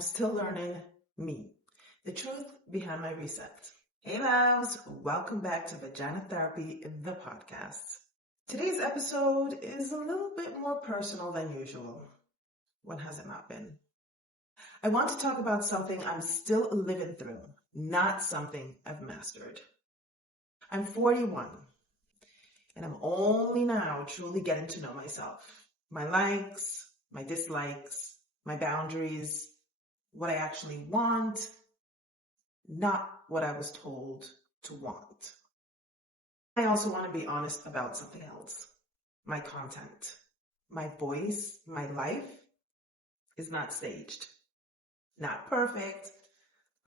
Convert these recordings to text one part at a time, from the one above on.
I'm still learning me, the truth behind my reset. Hey loves, welcome back to Vagina Therapy, the podcast. Today's episode is a little bit more personal than usual. When has it not been? I want to talk about something I'm still living through, not something I've mastered. I'm 41, and I'm only now truly getting to know myself. My likes, my dislikes, my boundaries, what I actually want, not what I was told to want. I also want to be honest about something else. My content, my voice, my life is not staged, not perfect.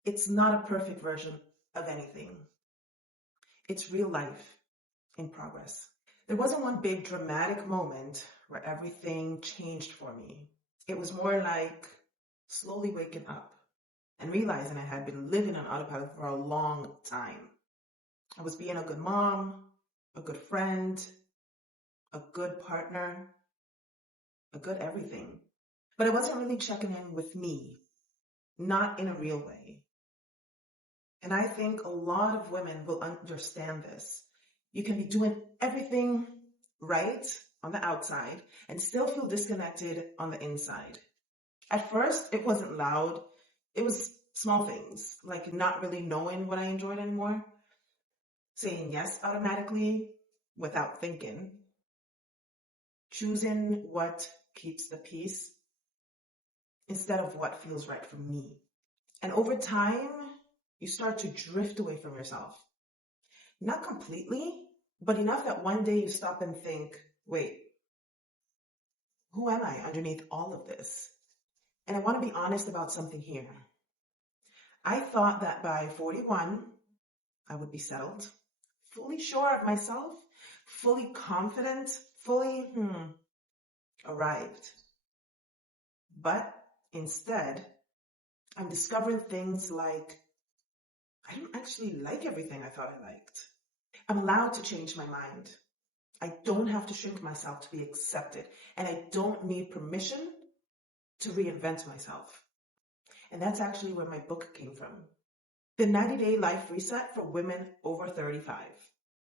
It's not a perfect version of anything. It's real life in progress. There wasn't one big dramatic moment where everything changed for me. It was more like slowly waking up and realizing I had been living on autopilot for a long time. I was being a good mom, a good friend, a good partner, a good everything. But I wasn't really checking in with me, not in a real way. And I think a lot of women will understand this. You can be doing everything right on the outside and still feel disconnected on the inside. At first, it wasn't loud. It was small things, like not really knowing what I enjoyed anymore, saying yes automatically without thinking, choosing what keeps the peace instead of what feels right for me. And over time, you start to drift away from yourself. Not completely, but enough that one day you stop and think, wait, who am I underneath all of this? And I want to be honest about something here. I thought that by 41, I would be settled, fully sure of myself, fully confident, fully arrived. But instead, I'm discovering things like I don't actually like everything I thought I liked. I'm allowed to change my mind. I don't have to shrink myself to be accepted, and I don't need permission to reinvent myself. And that's actually where my book came from. The 90-Day Life Reset for Women Over 35.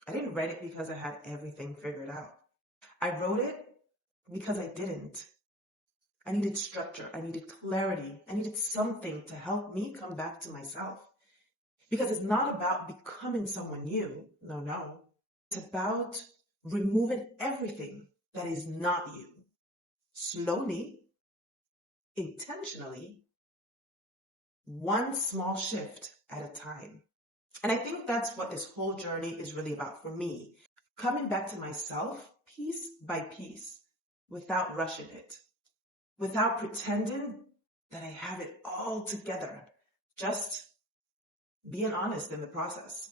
I didn't write it because I had everything figured out. I wrote it because I didn't. I needed structure. I needed clarity. I needed something to help me come back to myself. Because it's not about becoming someone new. No. It's about removing everything that is not you. Slowly, intentionally, one small shift at a time. And I think that's what this whole journey is really about for me. Coming back to myself piece by piece without rushing it, without pretending that I have it all together, just being honest in the process.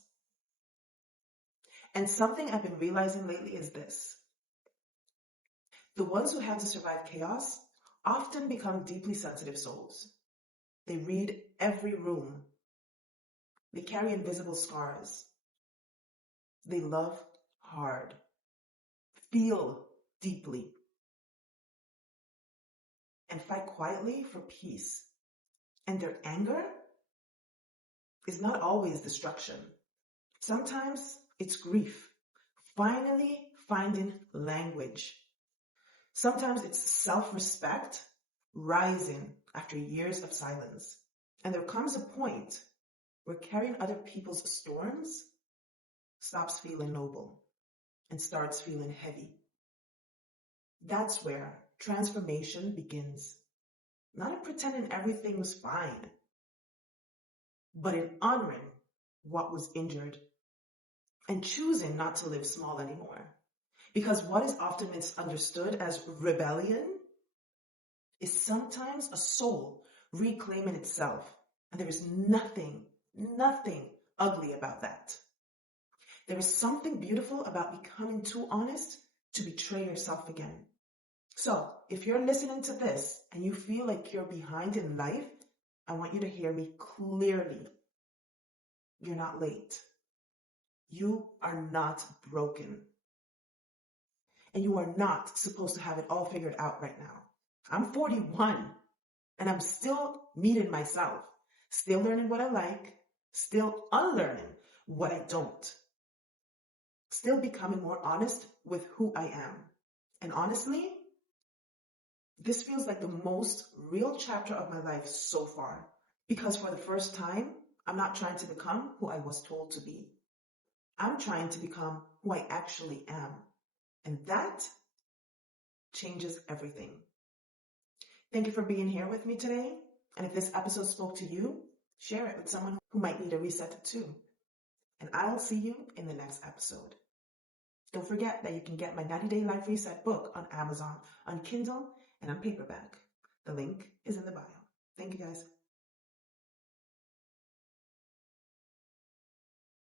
And something I've been realizing lately is this. The ones who have to survive chaos often become deeply sensitive souls. They read every room. They carry invisible scars. They love hard, feel deeply, and fight quietly for peace. And their anger is not always destruction. Sometimes it's grief, finally finding language. Sometimes it's self-respect rising after years of silence. And there comes a point where carrying other people's storms stops feeling noble and starts feeling heavy. That's where transformation begins. Not in pretending everything was fine, but in honoring what was injured and choosing not to live small anymore. Because what is often misunderstood as rebellion is sometimes a soul reclaiming itself. And there is nothing ugly about that. There is something beautiful about becoming too honest to betray yourself again. So if you're listening to this and you feel like you're behind in life, I want you to hear me clearly. You're not late. You are not broken. And you are not supposed to have it all figured out right now. I'm 41. And I'm still meeting myself, still learning what I like, still unlearning what I don't, still becoming more honest with who I am. And honestly, this feels like the most real chapter of my life so far. Because for the first time, I'm not trying to become who I was told to be. I'm trying to become who I actually am. And that changes everything. Thank you for being here with me today. And if this episode spoke to you, share it with someone who might need a reset too. And I will see you in the next episode. Don't forget that you can get my 90-Day Life Reset book on Amazon, on Kindle, and on paperback. The link is in the bio. Thank you guys.